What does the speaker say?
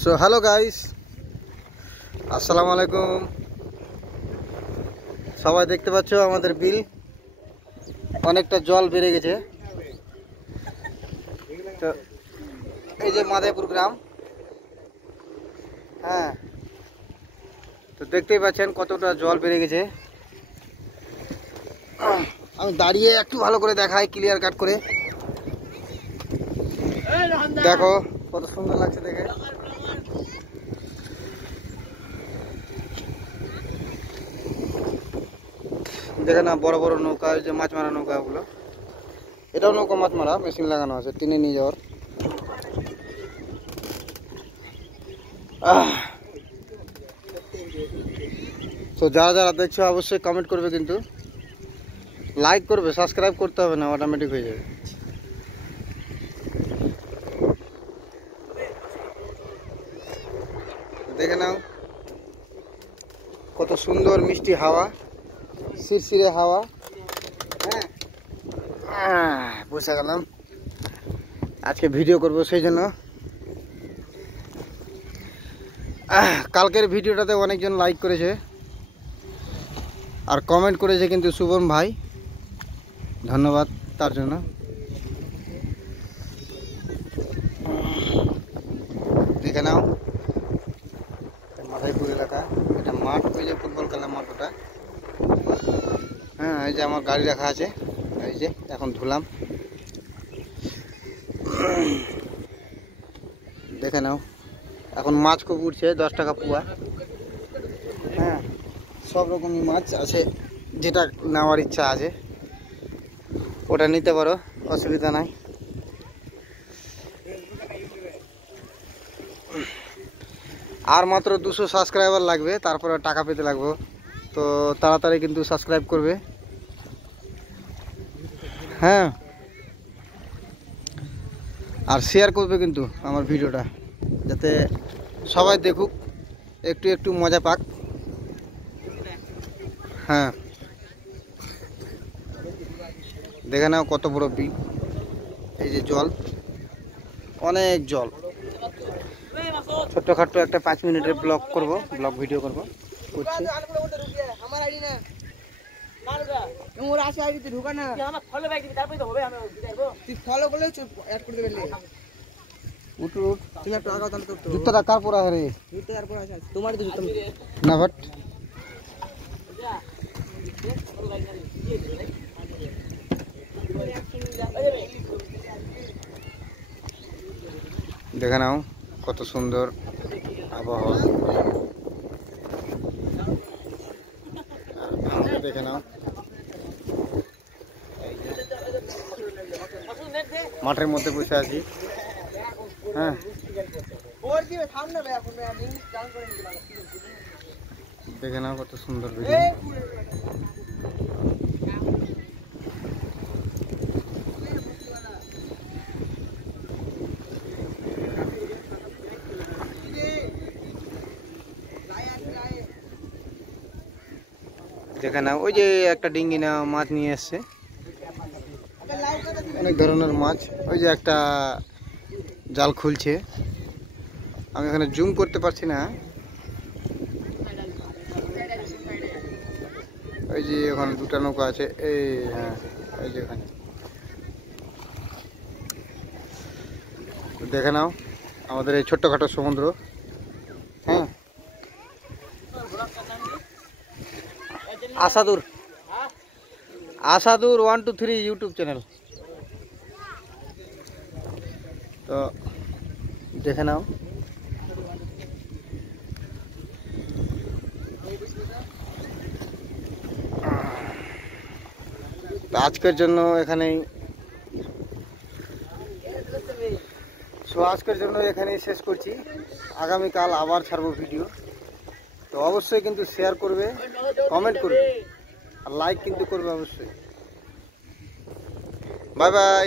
So hello guys, আসসালামু আলাইকুম। সবাই দেখতে পাচ্ছ আমাদের বিল অনেকটা জল বেড়ে গেছে। তো এই যে মাদাইপুর গ্রাম, হ্যাঁ, তো দেখতেই পাচ্ছেন কতটা জল বেড়ে গেছে। আমি দাঁড়িয়ে একটু ভালো করে দেখাই, ক্লিয়ার কাট করে দেখো কত সুন্দর লাগছে দেখে। দেখে না বড় বড় নৌকা, ওই যে মাছ মারা নৌকা ওগুলো, এটাও নৌকা মাছ মারা, মেশিন লাগানো আছে টেনে নিয়ে যাওয়ার। তো যারা যারা দেখছো অবশ্যই কমেন্ট করবে, কিন্তু লাইক করবে, সাবস্ক্রাইব করতে হবে না, অটোমেটিক হয়ে যাবে। দেখে নাও কত সুন্দর মিষ্টি হাওয়া, শিরশিরে হাওয়া। হ্যাঁ, বসে গেলাম, আজকে ভিডিও করব সেই জন্য। কালকের ভিডিওটাতে অনেকজন লাইক করেছে আর কমেন্ট করেছে, কিন্তু শুভম ভাই, ধন্যবাদ তার জন্য। দেখে নাও মাদাইপুর এলাকা, এটা মাঠ, ওই যে ফুটবল খেলার মাঠ ওটা। হ্যাঁ, এই যে আমার গাড়ি রাখা আছে, এই যে এখন ধুলাম। দেখে নাও এখন মাছ খুব উঠছে, 10 টাকা পোয়া। হ্যাঁ, সব রকমই মাছ আছে, যেটা নেওয়ার ইচ্ছা আছে ওটা নিতে পারো, অসুবিধা নাই। আর মাত্র 200 সাবস্ক্রাইবার লাগবে, তারপরে টাকা পেতে লাগবে। তো তাড়াতাড়ি কিন্তু সাবস্ক্রাইব করবে, হ্যাঁ, আর শেয়ার করবে কিন্তু আমার ভিডিওটা, যাতে সবাই দেখুক, একটু একটু মজা পাক। হ্যাঁ, দেখে নাও কত বড় বিল, এই যে জল, অনেক জল। ছোট্টখাট্টো একটা 5 মিনিটের ব্লগ ভিডিও করছি। জুতোটা কার পরা রে? তোমার না ভাট। দেখে নাও কত সুন্দর আবহাওয়া, দেখে নাও মাঠের মধ্যে বসে আছি। হ্যাঁ, দেখে নাও কত সুন্দর ভিডিও। দেখে নাও ওই যে একটা ডিঙ্গি না মাছ নিয়ে এসছে, অনেক ধরনের মাছ। ওই যে একটা জাল খুলছে, আমি এখানে জুম করতে পারছি না। ওই যে ওখানে 2টা নৌকা আছে, এই হ্যাঁ, এই যে এখানে। দেখে নাও আমাদের এই ছোট্টখাটো সমুদ্র। হ্যাঁ, আসাদুর 1 2 3 ইউটিউব চ্যানেল। তো দেখে নাও, আজকের জন্য এখানেই শেষ করছি। আগামীকাল আবার ছাড়বো ভিডিও, তো অবশ্যই কিন্তু শেয়ার করবে, কমেন্ট করবে আর লাইক কিন্তু করবে অবশ্যই। Bye bye.